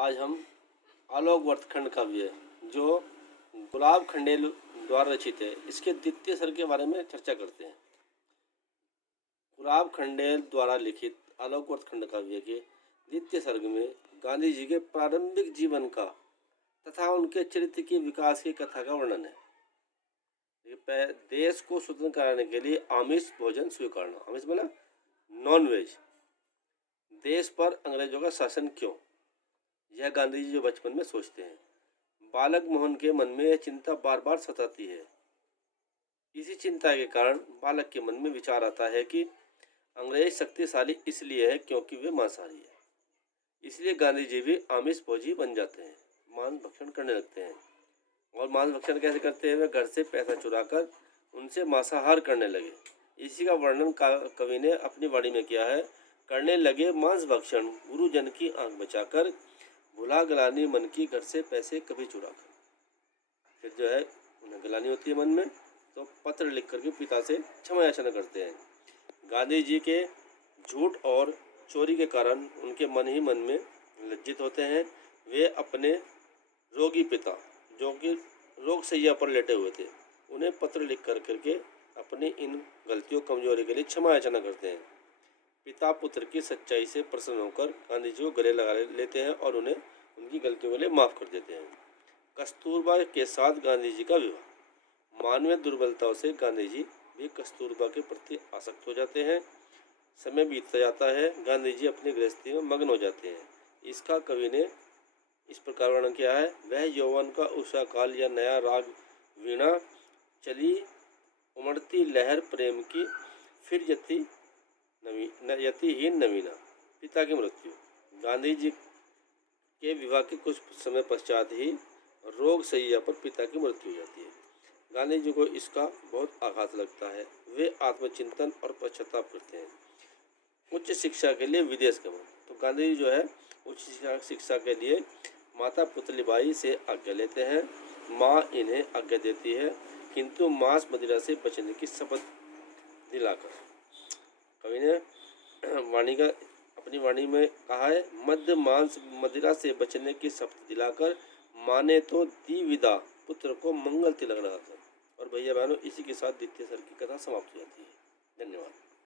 आज हम आलोक वर्तखंड काव्य जो गुलाब खंडेल द्वारा रचित है इसके द्वितीय सर्ग के बारे में चर्चा करते हैं। गुलाब खंडेल द्वारा लिखित आलोक वर्तखंड काव्य के द्वितीय सर्ग में गांधी जी के प्रारंभिक जीवन का तथा उनके चरित्र के विकास की कथा का वर्णन है। देश को स्वतंत्र कराने के लिए आमिष भोजन स्वीकारना, आमिष बोला नॉन वेज। देश पर अंग्रेजों का शासन क्यों, यह गांधी जी जो बचपन में सोचते हैं। बालक मोहन के मन में यह चिंता बार बार सताती है। इसी चिंता के कारण बालक के मन में विचार आता है कि अंग्रेज शक्तिशाली इसलिए है क्योंकि वे मांसाहारी है। इसलिए गांधी जी भी आमिष भोजी बन जाते हैं, मांस भक्षण करने लगते हैं। और मांस भक्षण कैसे करते हैं, वे घर से पैसा चुराकर उनसे मांसाहार करने लगे। इसी का वर्णन कवि ने अपनी वाणी में किया है। करने लगे मांस भक्षण, गुरुजन की आंख बचाकर, भुला गलानी मन की घर से पैसे कभी चुरा कर। फिर जो है उन्हें गलानी होती है मन में, तो पत्र लिख करके पिता से क्षमा याचना करते हैं। गांधी जी के झूठ और चोरी के कारण उनके मन ही मन में लज्जित होते हैं। वे अपने रोगी पिता जो कि रोग सैया पर लेटे हुए थे, उन्हें पत्र लिख करके अपनी इन गलतियों कमजोरी के लिए क्षमा याचना करते हैं। पिता पुत्र की सच्चाई से प्रसन्न होकर गांधी जी को गले लगा लेते हैं और उन्हें उनकी गलतियों के लिए माफ़ कर देते हैं। कस्तूरबा के साथ गांधी जी का विवाह। मानवीय दुर्बलताओं से गांधी जी भी कस्तूरबा के प्रति आसक्त हो जाते हैं। समय बीतता जाता है, गांधी जी अपनी गृहस्थी में मग्न हो जाते हैं। इसका कवि ने इस प्रकार वर्णन किया है। वह यौवन का उषा काल या नया राग वीणा, चली उमड़ती लहर प्रेम की, फिर यतिहीन नवीना। पिता की मृत्यु। गांधी जी के विवाह के कुछ समय पश्चात ही रोग सैया पर पिता की मृत्यु हो जाती है। गांधी जी को इसका बहुत आघात लगता है। वे आत्मचिंतन और पश्चाताप करते हैं। उच्च शिक्षा के लिए विदेश गमन। तो गांधी जी जो है उच्च शिक्षा के लिए माता पुतलीबाई से आज्ञा लेते हैं। माँ इन्हें आज्ञा देती है, किंतु मांस मदिरा से बचने की शपथ दिलाकर। कवि ने अपनी वाणी में कहा है, मध्य मांस मदिरा से बचने की शपथ दिलाकर माँ ने तो दी विदा, पुत्र को मंगल तिलक लगाकर। और भैया बहनों, इसी के साथ द्वितीय सर्ग की कथा समाप्त हो जाती है। धन्यवाद।